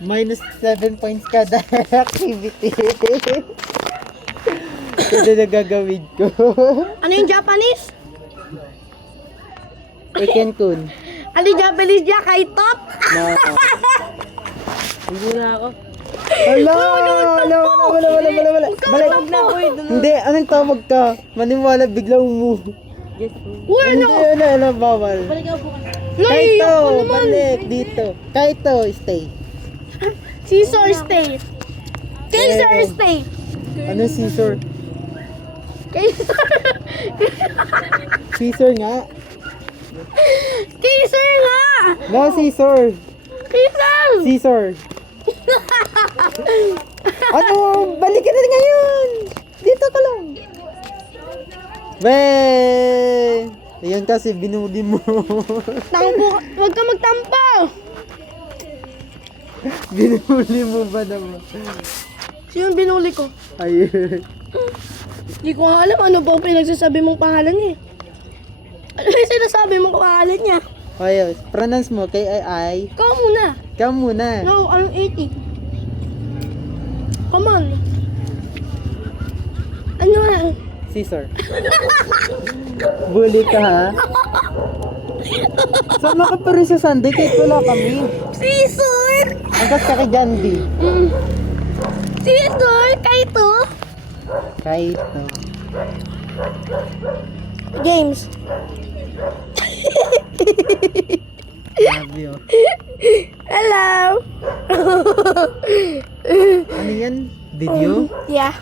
Minus 7 points kada activity. Ito na gagawin ko. Ano yung Japanese? Iken-kun. Ano yung Japanese niya? Kay top? No. Hindi na ako. Wala! Wala. Balik. Hindi, anong tawag ka? Maniwala, biglang move. Yes. Uy, Hindi, ano, bawal. Naiiyak Kaito, ko naman. balik dito. Kaito, stay. Caesar State. Caesar Eh. State. Ano scissor? Caesar. Scissor nga. Caesar nga. No, scissor. Caesar. Scissor. Ano? Balik ka na ngayon. Dito ka lang. Weh! Ayan kasi, binuli mo. Tampo. Huwag ka magtampo. Binuli mo ba naman? Sino yung binuli ko? Ayun. Hindi ko nga alam ano ba ang pinagsasabi mong pangalan niya. Ano yung sinasabi mong pangalan niya? Ayun. Pronounce mo, K-I-I. Ikaw muna. Ikaw muna. No, I'm 80. Come on. Ano nga? Scissor. Bully ka ha? Sama ka pa rin sa Sunday kahit wala kami. Caesar! Hanggat ka kay Jandy. Caesar! Kaito! Kahit no. James. Love you. Hello! Ano yan? Video? Yeah.